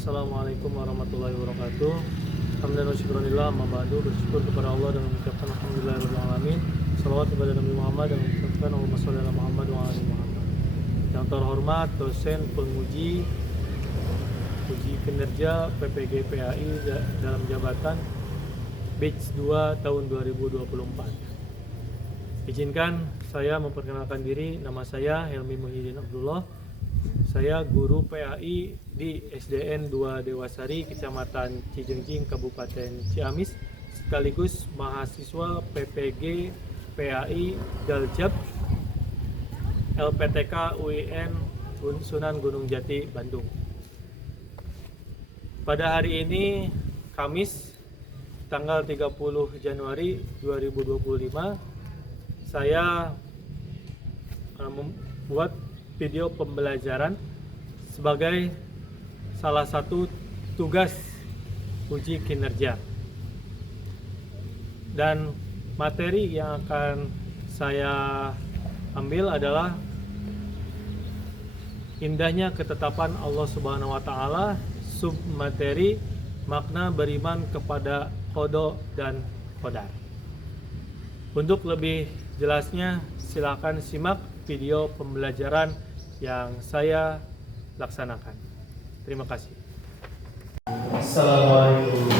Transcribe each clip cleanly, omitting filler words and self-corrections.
Assalamualaikum warahmatullahi wabarakatuh. Hamdan wa syukranillah, amma ba'du. Bersyukur kepada Allah dan mengucapkan alhamdulillahirabbil alamin. Shalawat kepada Nabi Muhammad dan mengucapkan Allahumma shalli ala Muhammad wa ala ali Muhammad. Yang terhormat dosen penguji uji kinerja PPG PAI dalam jabatan batch 2 tahun 2024. Izinkan saya memperkenalkan diri. Nama saya Helmi Muhyiddin Abdullah. Saya guru PAI di SDN 2 Dewasari, Kecamatan Cijengjing, Kabupaten Ciamis, sekaligus mahasiswa PPG PAI Daljab LPTK UIN Sunan Gunung Jati, Bandung. Pada hari ini, Kamis, tanggal 30 Januari 2025, saya membuat video pembelajaran sebagai salah satu tugas uji kinerja. Dan materi yang akan saya ambil adalah indahnya ketetapan Allah Subhanahu wa taala, submateri makna beriman kepada qada dan qadar. Untuk lebih jelasnya silakan simak video pembelajaran yang saya laksanakan. Terima kasih. Assalamualaikum.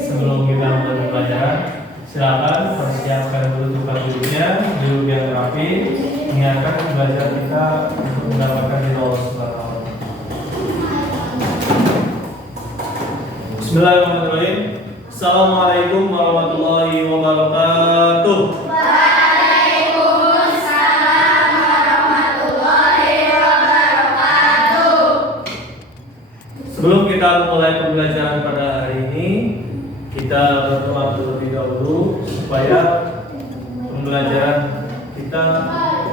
Sebelum kita mulai pembelajaran, silakan persiapkan dulu tempat duduknya, duduk yang rapi, mengingatkan belajar kita untuk mendapatkan ridho Allah Subhanahu wa taala. Bismillahirrahmanirrahim. Assalamualaikum warahmatullahi wabarakatuh. Waalaikumsalam warahmatullahi wabarakatuh. Sebelum kita mulai pembelajaran pada hari ini, kita berdoa terlebih dahulu supaya pembelajaran kita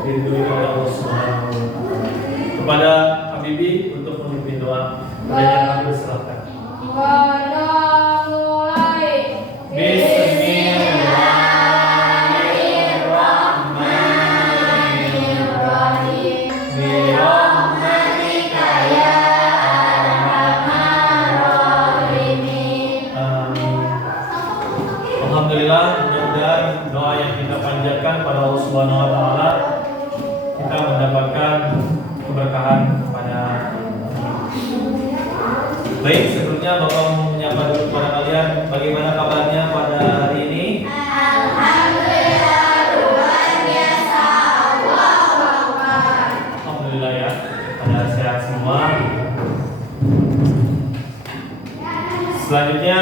diridhoi oleh Allah Subhanahu wa taala. Kepada Habibi untuk memimpin doa, padanya kami berserahkan. Bismillahirrahmanirrahim. Birahmatika ya arhamar rahimin. Amin. Alhamdulillah, mudah-mudahan doa yang kita panjatkan pada Allah Subhanahu wa taala kita mendapatkan keberkahan pada. Baik, sebelumnya Bapak mau menyapa dulu kepada kalian, bagaimana kabarnya pada hari ini? Alhamdulillah, luar biasa. Allahu Akbar. Alhamdulillah ya, pada sehat semua. Selanjutnya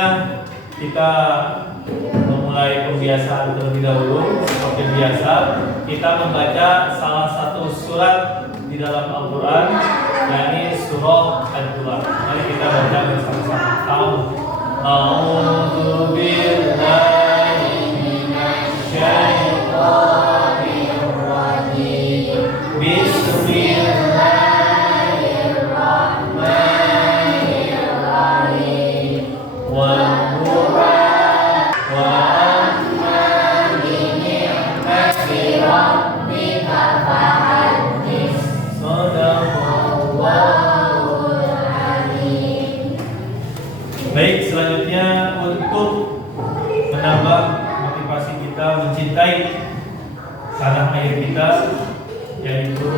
kita memulai pembiasaan terlebih dahulu. Seperti biasa, kita membaca salah satu surat di dalam Al-Quran, yakni surah Al-Qur'an. Mari kita baca bersama-sama. A'udzu billahi minasy syaithanir rajim. Bismillahirrahmanirrahim. Wal-duha wa amma bi ni'mati rabbika fahaddits. Baik, selanjutnya untuk menambah motivasi kita mencintai tanah air kita, yaitu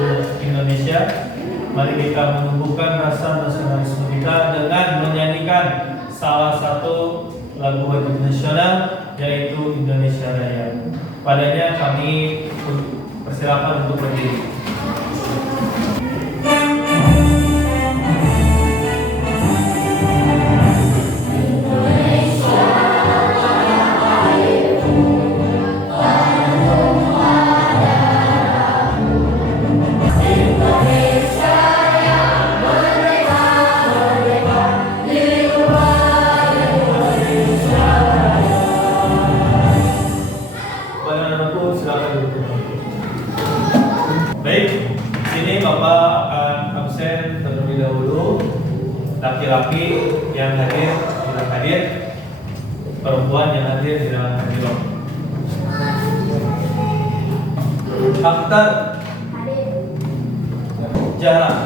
Indonesia, mari kita menumbuhkan rasa nasionalisme kita dengan menyanyikan salah satu lagu wajib nasional, yaitu Indonesia Raya. Padanya kami persilakan untuk berdiri. Baik, di sini Bapak akan absen terlebih dahulu. Laki-laki yang hadir tidak hadir, perempuan yang hadir tidak hadir. Akhtar. Jarang.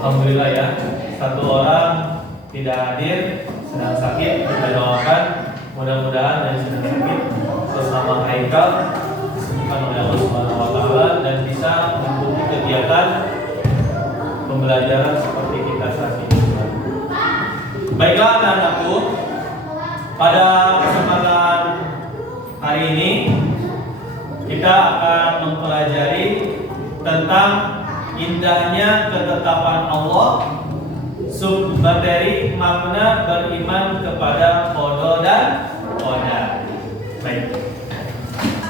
Alhamdulillah ya. Satu orang tidak hadir, sedang sakit. Kita doakan mudah-mudahan yang sedang sakit sesama Haikal disembuhkan oleh Allah Subhanahu wa taala dan bisa mengikuti kegiatan pembelajaran seperti kita saat ini. Baiklah anak-anakku, pada kesempatan hari ini kita akan mempelajari tentang indahnya ketetapan Allah, submateri makna beriman kepada qada dan qadar. Baik.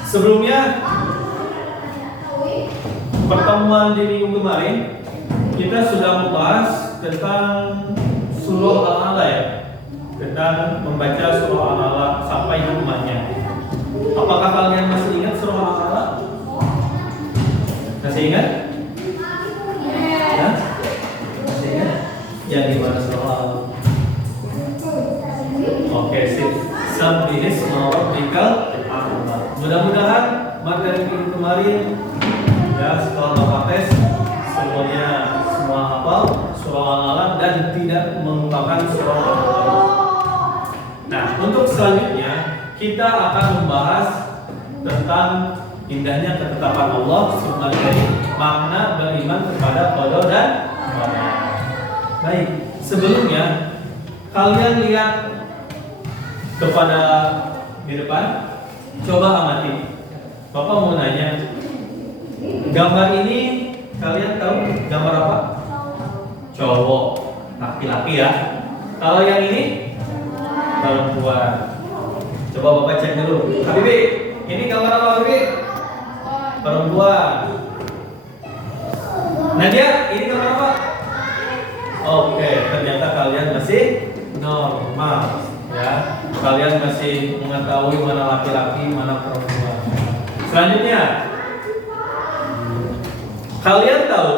Sebelumnya pertemuan di minggu kemarin kita sudah membahas tentang surah Al-A'la ya, tentang membaca surah Al-A'la sampai hikmahnya. Apakah kalian masih ingat surah Al-A'la? Masih ingat? Ya? Masih ingat? Yang di mana surah Al-A'la? Oke, sip. Sabbihisma rabbikal a'la. Mudah-mudahan materi minggu kemarin ya setelah Bapak tes semuanya semua hafal surah Al-A'la dan tidak melupakan surah Al-A'la. Nah, untuk selanjutnya kita akan membahas tentang indahnya ketetapan Allah subhanahu makna beriman kepada qada dan qadar. Baik, sebelumnya kalian lihat kepada di depan, coba amati. Bapak mau nanya, gambar ini kalian tahu gambar apa? Cowok, laki-laki ya. Kalau yang ini perempuan. Coba Bapak cek dulu. Habibi, ini gambar apa Habibi? Perempuan. Nadia, ini gambar apa? Oke, ternyata kalian masih normal ya. Kalian masih mengetahui mana laki-laki, mana perempuan. Selanjutnya, kalian tahu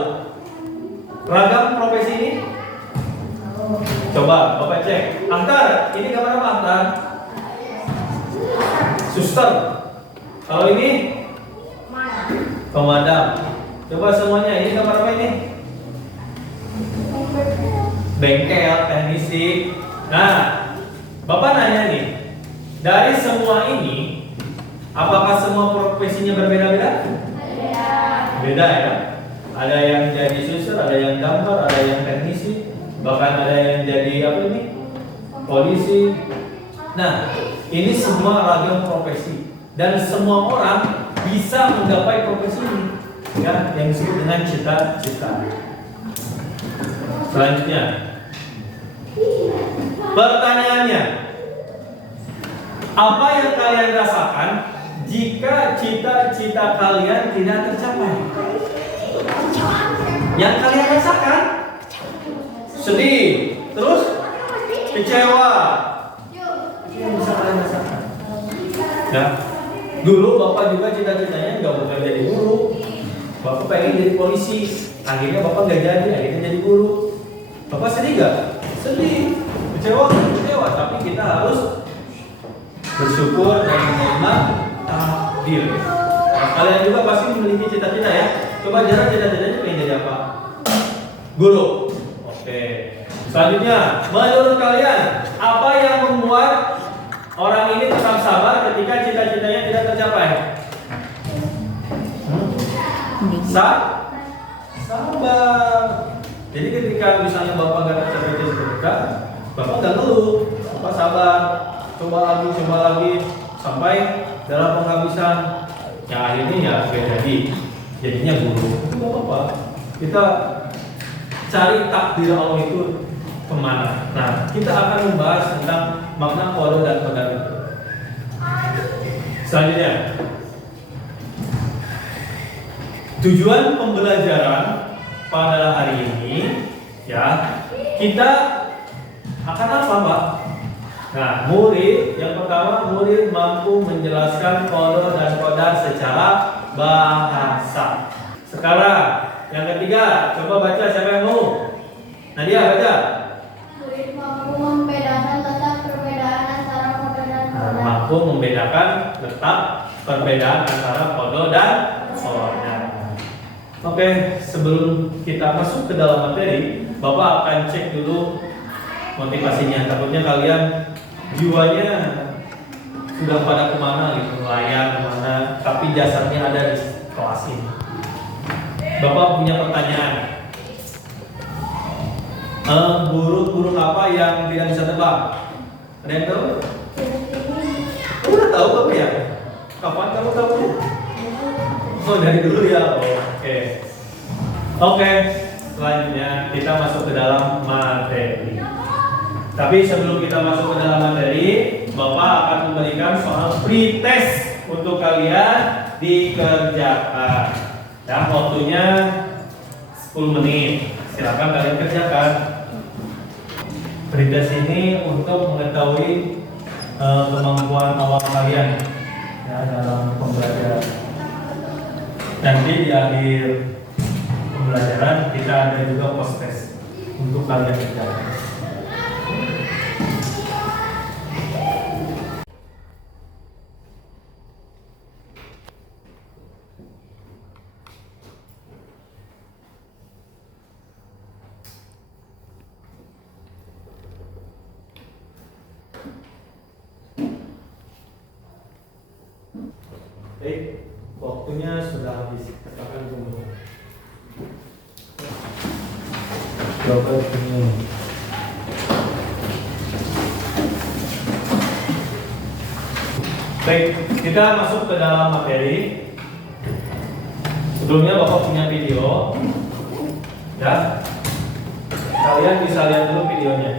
ragam profesi ini? Coba Bapak cek. Akhtar, ini gambar apa Akhtar? Suster. Kalau ini? Pemadam. Coba semuanya, ini gambar apa ini? Bengkel, teknisi. Nah, Bapak nanya nih, dari semua ini, apakah semua profesinya berbeda-beda? Beda ya. Ada yang jadi suster, ada yang gambar, ada yang teknisi, bahkan ada yang jadi apa ini? Polisi. Nah, ini semua ragam profesi dan semua orang bisa menggapai profesi ini, ya, yang disebut dengan cita-cita. Selanjutnya, pertanyaannya, apa yang kalian rasakan jika cita-cita kalian tidak tercapai? Yang kalian rasakan? Sedih, terus kecewa. Yang bisa kalian rasakan. Nah, dulu Bapak juga cita-citanya nggak bukan jadi guru. Bapak pengen jadi polisi, akhirnya Bapak nggak jadi, akhirnya jadi guru. Bapak sedih nggak? Sedih. Kecewa, tapi kita harus bersyukur dan menerima takdir. Nah, kalian juga pasti memiliki cita-cita ya. Coba jarak cita-citanya pengen jadi apa? Guru. Oke. Selanjutnya, menurut kalian apa yang membuat orang ini tetap sabar ketika cita-citanya tidak tercapai? Sabar. Jadi ketika misalnya Bapak nggak tercapai cita-cita, Bapak nggak ngeluh, Bapak sabar, coba lagi, sampai dalam penghabisan, yang akhirnya ya nggak jadinya guru. Itu nggak apa-apa. Kita cari takdir Allah itu kemana. Nah, kita akan membahas tentang makna qada dan qadar itu. Selanjutnya, tujuan pembelajaran pada hari ini, ya, kita akan apa, Pak? Nah, murid yang pertama, murid mampu menjelaskan qada dan qadar secara bahasa. Sekarang yang ketiga, coba baca, siapa yang mau? Nadia baca. Murid mampu membedakan letak perbedaan antara qada dan qadar. Mampu membedakan letak perbedaan antara kodo dan soda. Oke, sebelum kita masuk ke dalam materi, Bapak akan cek dulu motivasinya. Takutnya kalian jiwanya sudah pada kemana gitu, layar kemana, tapi jasadnya ada di kelas ini. Bapak punya pertanyaan. Burung apa yang tidak bisa terbang? Ada yang tahu? Kamu udah tahu Bapak ya? Kapan kamu tahu? Oh, dari dulu ya. Oke. Selanjutnya kita masuk ke dalam materi. Tapi sebelum kita masuk ke dalam materi, Bapak akan memberikan soal pretest untuk kalian dikerjakan. Dan waktunya 10 menit. Silakan kalian kerjakan. Pretest ini untuk mengetahui kemampuan awal kalian ya, dalam pembelajaran. Nanti di akhir pembelajaran kita ada juga post test untuk kalian kerjakan. Baik, waktunya sudah habis. Katakan tunggu. Coba ini. Baik, kita masuk ke dalam materi. Sebelumnya Bapak punya video. Ya. Kalian bisa lihat dulu videonya.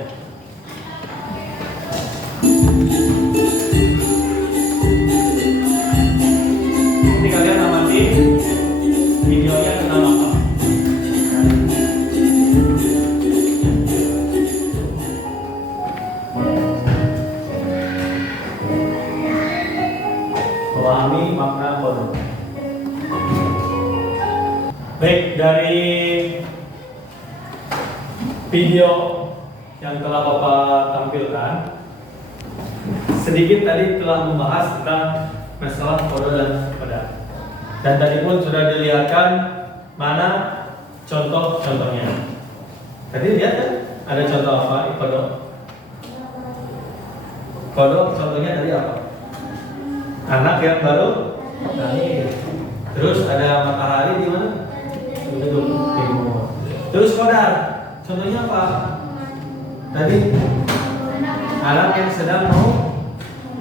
Nanti kalian amati videonya tentang apa. Memahami makna kodo. Baik, dari video yang telah Bapak tampilkan, sedikit tadi telah membahas tentang masalah kodo dan koda. Dan tadi pun sudah dilihatkan mana contoh-contohnya. Tadi lihat kan ada contoh apa kodo? Kodo contohnya tadi apa? Anak yang baru lahir. Terus ada matahari di mana? Timur. Terus kodar, contohnya apa? Tadi anak yang sedang mau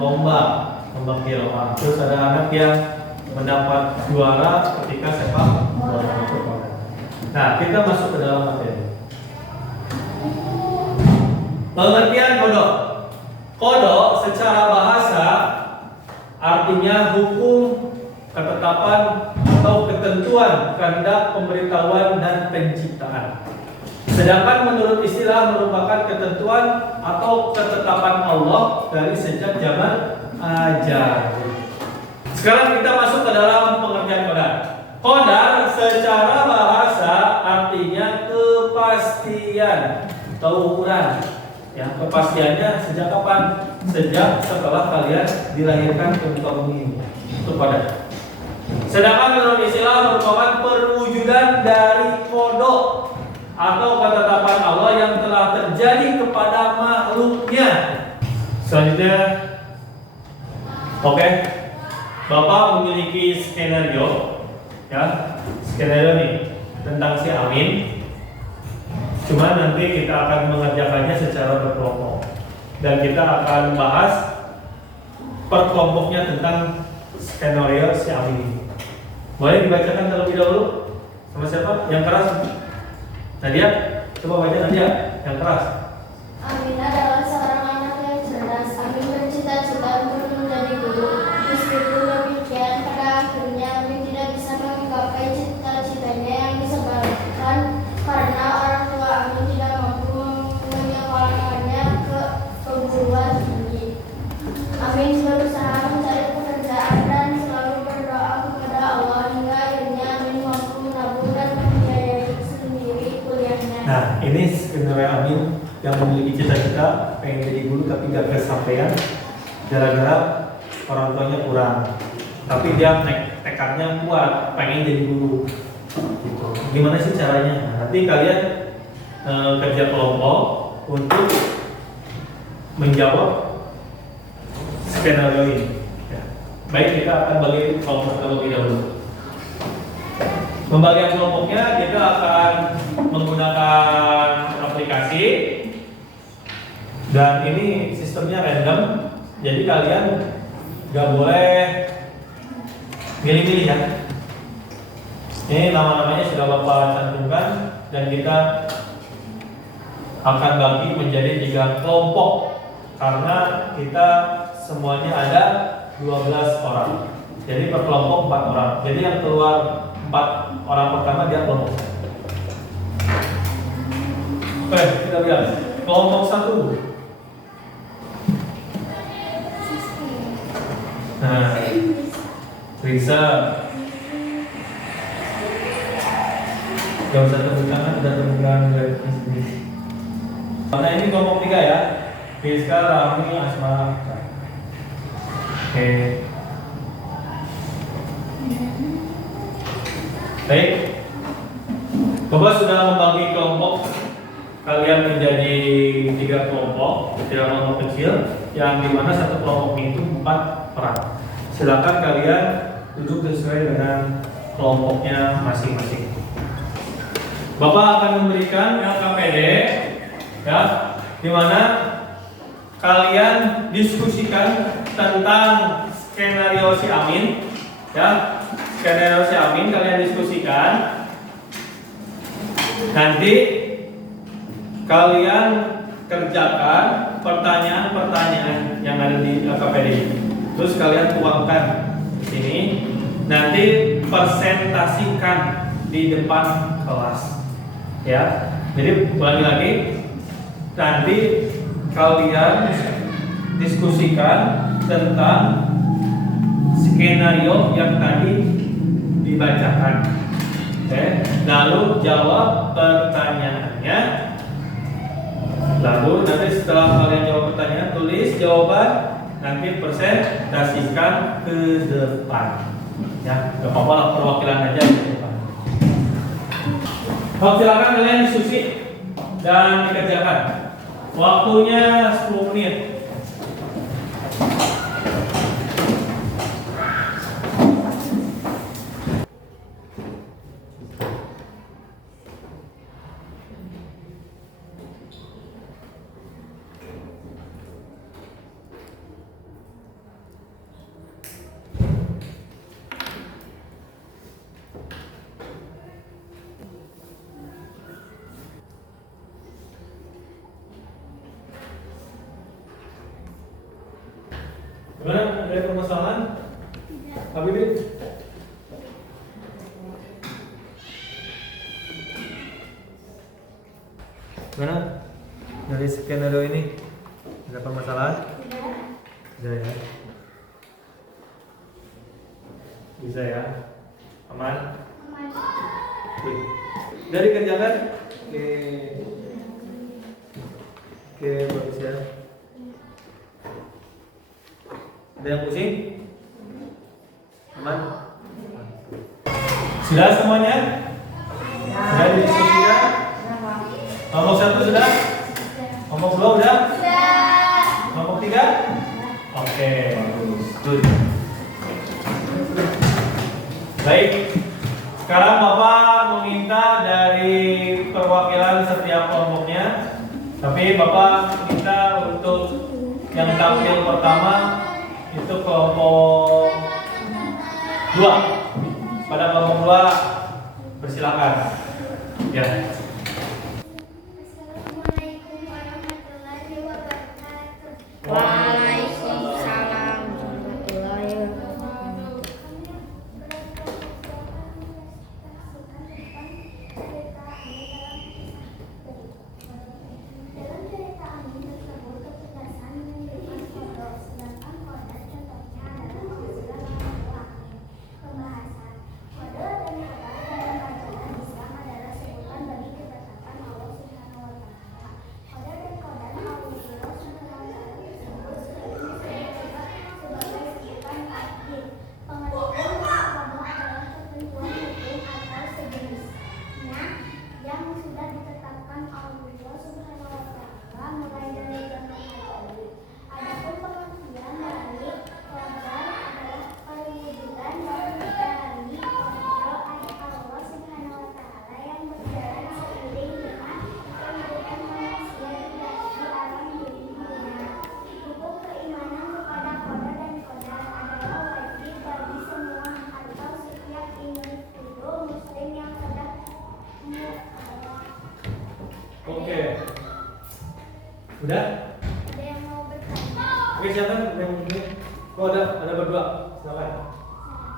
lomba kiroan. Terus ada anak yang mendapat juara ketika sepak bola. Nah, kita masuk ke dalam materi. Pengertian kodo. Kodo secara bahasa artinya hukum, ketetapan atau ketentuan, kehendak, pemberitahuan dan penciptaan. Sedangkan menurut istilah merupakan ketentuan atau ketetapan Allah dari sejak zaman ajar. Sekarang kita masuk ke dalam pengertian qadar. Qadar secara bahasa artinya kepastian atau ukuran. Ya, kepastiannya sejak kapan? Sejak setelah kalian dilahirkan ke muka bumi ini. Itu qadar. Sedangkan menurut istilah merupakan perwujudan dari kodok atau ketetapan Allah yang telah terjadi kepada makhluknya. Selanjutnya, oke, Bapak memiliki skenario, ya, skenario nih tentang si Amin. Cuma nanti kita akan mengerjakannya secara berkelompok dan kita akan bahas per kelompoknya tentang skenario si Amin ini. Boleh dibacakan terlebih dahulu sama siapa? Yang keras? Nadia, coba baca Nadia yang keras. Amin adalah seorang anak yang cerdas. Amin bercita-cita untuk menjadi guru. Meskipun demikian, pada akhirnya Amin tidak bisa menggapai cita-citanya yang disebabkan karena orang tua Amin tidak mampu menyekolahkannya ke perguruan tinggi. Amin berusaha mencari pekerjaan dan selalu berdoa kepada Allah hingga akhirnya Amin mampu menabung dan membiayai sendiri kuliahnya. Nah, ini skenario Amin yang memiliki cita-cita pengen jadi guru tapi gak kesampaian gara-gara orang tuanya kurang. tapi dia tekadnya kuat, pengen jadi guru. Gitu. Gimana sih caranya? Nanti kalian kerja kelompok untuk menjawab skenario ini. Ya. Baik, kita akan bagi kelompok terlebih dahulu. Pembagian kelompoknya kita akan menggunakan aplikasi dan ini sistemnya random, jadi kalian nggak boleh milih-milih ya. Ini nama-namanya sudah Bapak cantumkan dan kita akan bagi menjadi 3 kelompok karena kita semuanya ada 12 orang. Jadi per kelompok 4 orang. Jadi yang keluar 4 orang pertama dia kelompok. Oke, kita lihat kelompok 1. Nah, Risa. Gak usah tepuk tangan, udah tepuk tangan sendiri. Nah ini kelompok 3 ya. Rizka, Rami, Asma. Oke. Baik. Bapak sudah membagi kelompok kalian menjadi 3 kelompok, 3 kelompok kecil, yang dimana satu kelompok itu 4 orang. Silakan kalian duduk sesuai dengan kelompoknya masing-masing. Bapak akan memberikan LKPD, ya, dimana kalian diskusikan tentang skenario si Amin, ya, skenario si Amin kalian diskusikan. Nanti kalian kerjakan pertanyaan-pertanyaan yang ada di LKPD. Terus kalian tuangkan di sini. Nanti presentasikan di depan kelas. Ya, jadi ulangi lagi. Nanti kalian diskusikan tentang skenario yang tadi dibacakan. Oke, lalu jawab pertanyaannya. Lalu nanti setelah kalian jawab pertanyaan, tulis jawaban. Nanti presentasikan ke depan. Ya, gak apa-apa lah, perwakilan aja ke depan. Silakan kalian diskusi dan dikerjakan. Waktunya 10 menit. Gimana? Ada permasalahan? Habibie? Gimana? Dari skenario ini ada permasalahan? Tidak ya? Bisa ya? Aman? Aman. Dari kerjakan? Oke, bagus ya. Ada yang pusing? Aman? Sudah semuanya? Sudah didiskusikan? Kelompok 1 sudah? Kelompok 2 udah? Sudah. Kelompok 3? Oke, bagus. Good. Baik. Sekarang Bapak meminta dari perwakilan setiap kelompoknya. Tapi Bapak minta untuk yang tampil pertama itu kelompok 2. Pada kelompok 2 persilakan. Ya. Assalamualaikum warahmatullahi wabarakatuh. Waalaikumsalam warahmatullahi wabarakatuh. Dalam cerita Amin tersebut kecerdasan menunjukkan kodok, sedangkan kodat contohnya adalah penghasilan Pembahasan kode dan kodok dalam pelajaran Islam adalah sebutan bagi Udah? Ada yang mau bertanya? Oke, silakan yang ini. Oh, ada berdua. Silakan.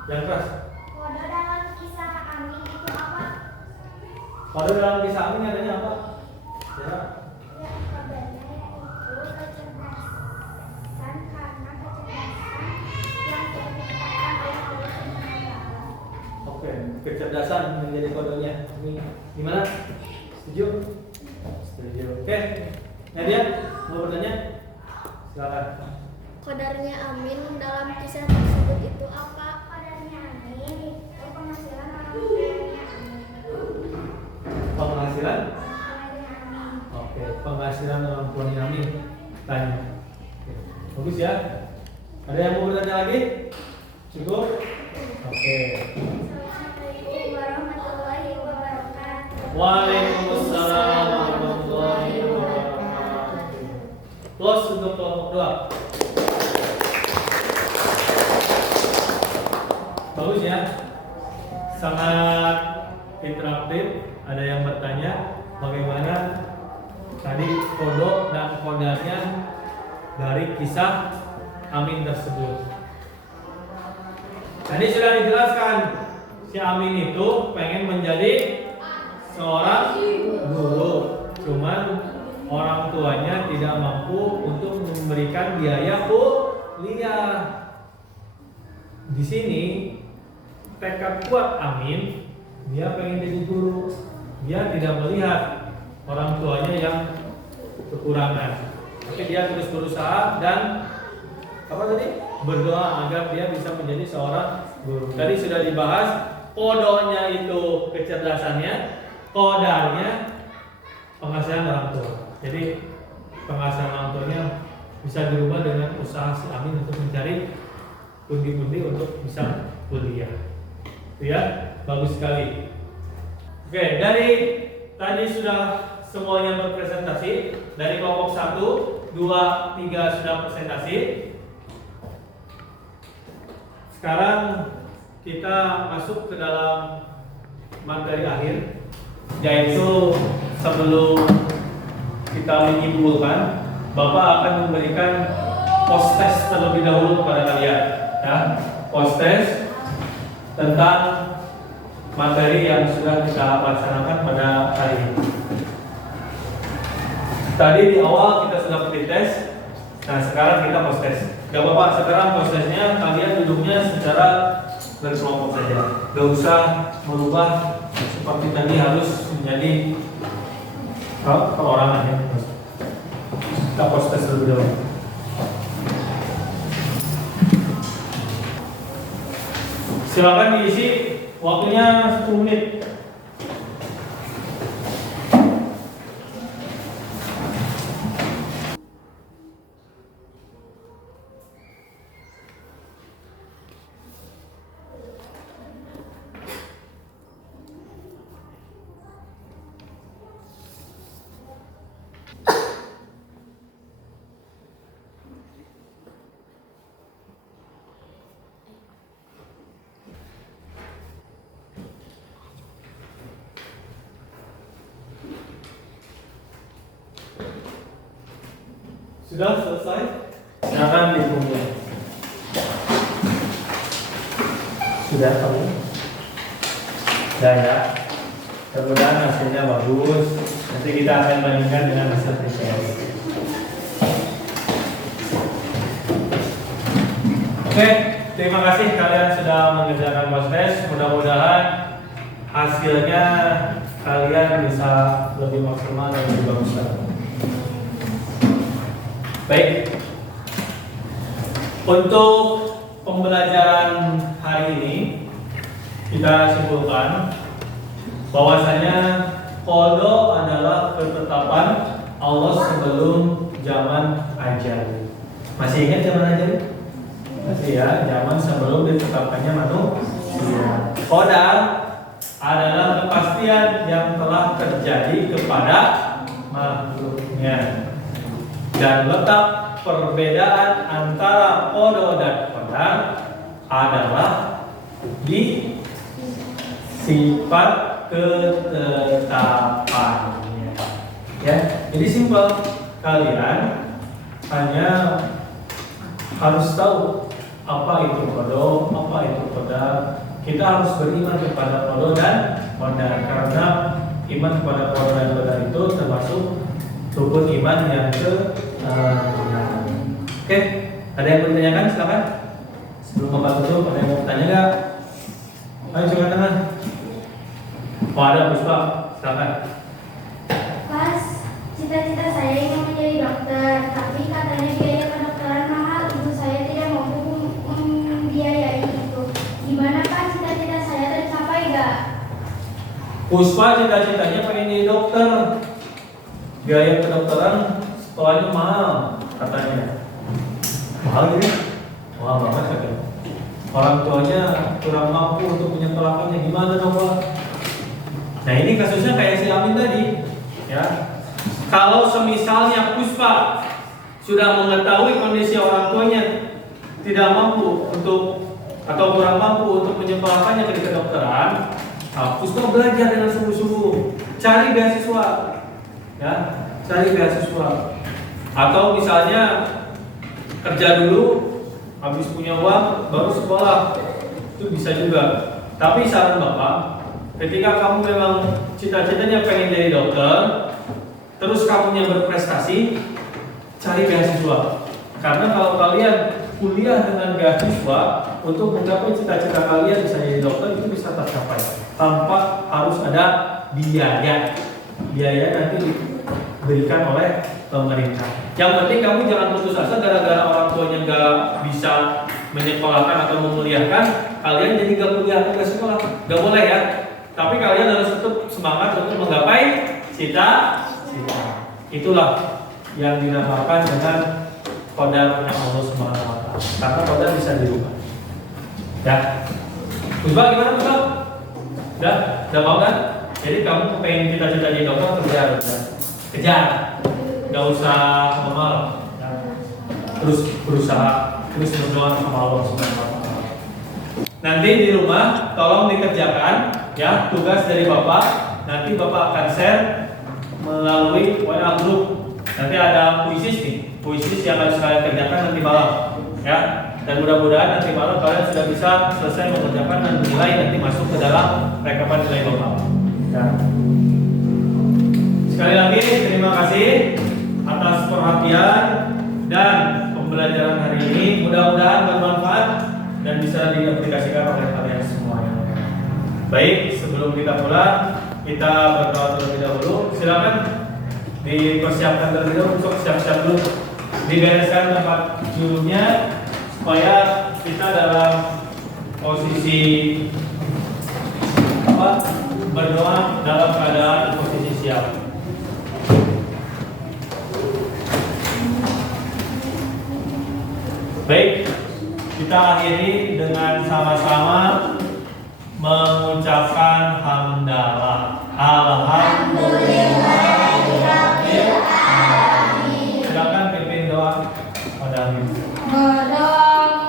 Yang keras. Kode dalam kisah Amin itu apa? Kalau dalam kisah ini adanya apa? Ya. Ya, kodenya yaitu kecerdasan karena kecerdasan yang sudah ditetapkan oleh Allah Subhanahu wa Ta'ala. Oke, kecerdasan menjadi kodenya. Ini gimana? Setuju? Setuju. Oke. Nadia, mau bertanya? Silakan. Kodarnya Amin dalam kisah tersebut itu apa? Kodarnya Amin itu penghasilan orang tuanya Amin. Penghasilan? Kodarnya Amin. Oke, penghasilan orang tuanya Amin. Tanya. Oke. Bagus ya. Ada yang mau bertanya lagi? Cukup? Oke. Assalamualaikum warahmatullahi wabarakatuh. Waalaikumsalam warahmatullahi wabarakatuh. Close untuk kelompok 2. Bagus ya. Sangat interaktif. Ada yang bertanya bagaimana tadi kodok dan kodarnya dari kisah Amin tersebut. Tadi sudah dijelaskan si Amin itu pengen menjadi seorang guru, cuman orang tuanya tidak mampu untuk memberikan biaya kuliah. Di sini tekad kuat Amin, dia pengen jadi guru. Dia tidak melihat orang tuanya yang kekurangan, tapi dia terus berusaha dan apa tadi? Berdoa agar dia bisa menjadi seorang guru. Tadi sudah dibahas kodonya itu kecerdasannya, kodarnya penghasilan orang tua. Jadi penghasilan orang tuanya bisa dirubah dengan usaha si Amin untuk mencari pundi-pundi untuk bisa kuliah. Itu ya, bagus sekali. Oke, dari tadi sudah semuanya berpresentasi. Dari kelompok 1, 2, 3 sudah presentasi. Sekarang kita masuk ke dalam materi akhir, yaitu sebelum kita menyimpulkan, Bapak akan memberikan post test terlebih dahulu kepada kalian, ya, post test tentang materi yang sudah kita laksanakan pada hari ini. Tadi di awal kita sudah pretest, nah sekarang kita post test. Gak apa-apa, sekarang post testnya kalian duduknya secara berkelompok saja. Gak usah merubah seperti tadi harus menjadi perorangan ya. Kita post test dulu dulu. Silakan diisi, waktunya 10 menit. Sudah selesai? Silakan dihitungnya. Sudah kamu? Sudah ya. Mudah-mudahan hasilnya bagus. Nanti kita akan bandingkan dengan hasil TPS. Oke, terima kasih kalian sudah mengerjakan post test. Mudah-mudahan hasilnya kalian bisa lebih maksimal dan lebih bagus lagi. Baik, untuk pembelajaran hari ini kita simpulkan bahwasanya qada adalah ketetapan Allah sebelum zaman ajal. Masih ingat zaman ajal? Masih ya, zaman sebelum ditetapkannya manusia. Qadar adalah kepastian yang telah terjadi kepada makhluknya. Dan letak perbedaan antara qada dan qadar adalah di sifat ketetapannya. Ya, jadi simpel. kalian hanya harus tahu apa itu kodok, apa itu kodar. Kita harus beriman kepada kodok dan kodar, karena iman kepada kodok dan kodar itu termasuk rukun iman yang Oke, ada yang bertanyakan? Silakan. Sebelum Bapak tutup, ada yang mau bertanya nggak? Ayo coba tangan. Oh ada, Puspa, silakan. Pas, cita-cita saya ingin menjadi dokter, tapi katanya biaya kedokteran mahal, ibu saya tidak mampu membiayai itu. Gimana Pak, cita-cita saya tercapai gak? Puspa cita-citanya pengen jadi dokter. Biaya kedokteran sekolahnya mahal katanya. Mahal gitu? Mahal banget katanya. Orang tuanya kurang mampu untuk menyekolahkannya. Gimana dong Pak? Nah ini kasusnya kayak si Amin tadi, ya. Kalau semisalnya Puspa sudah mengetahui kondisi orang tuanya tidak mampu untuk atau kurang mampu untuk menyekolahkannya ke kedokteran, nah, Puspa belajar dengan sungguh-sungguh, cari beasiswa, ya, cari beasiswa. Atau misalnya kerja dulu, habis punya uang baru sekolah, itu bisa juga. Tapi saran Bapak, ketika kamu memang cita-citanya pengen jadi dokter, terus kamunya berprestasi, cari beasiswa. Karena kalau kalian kuliah dengan beasiswa untuk menggapai cita-cita kalian bisa jadi dokter, itu bisa tercapai tanpa harus ada biaya. Biaya nanti diberikan oleh pemerintah. Yang penting kamu jangan putus asa gara-gara orang tuanya nggak bisa menyekolahkan atau menguliahkan, kalian jadi nggak kuliah atau nggak sekolah. Nggak boleh ya. Tapi kalian harus tetap semangat untuk menggapai cita-cita. Itulah yang dinamakan dengan qadar Allah Subhanahu wa taala. Karena qadar bisa dirubah. Ya. Puspa gimana Puspa? Udah mau kan? Jadi kamu pengen cita-cita jadi dokter, kejar. Gak usah memal. Ya. Terus berusaha, terus berdoa sama Allah Subhanahu wa taala. Nanti di rumah tolong dikerjakan ya tugas dari Bapak. Nanti Bapak akan share melalui WA group. Nanti ada puisi yang harus kalian kerjakan nanti malam ya. Dan mudah-mudahan nanti malam kalian sudah bisa selesai mengerjakan dan menilai nanti masuk ke dalam rekaman nilai Bapak ya. Sekali lagi terima kasih atas perhatian dan pembelajaran hari ini. Mudah-mudahan bermanfaat dan bisa diaplikasikan oleh kalian semuanya. Baik, sebelum kita pulang, kita berdoa terlebih dahulu. Silakan dipersiapkan terlebih dahulu untuk siap-siap dulu. Dibereskan tempat duduknya supaya kita dalam posisi berdoa dalam keadaan posisi siap. Baik, kita akhiri dengan sama-sama mengucapkan hamdalah. Alhamdulillahirabbil alamin. Silakan pimpin doa pada amin. Berdoa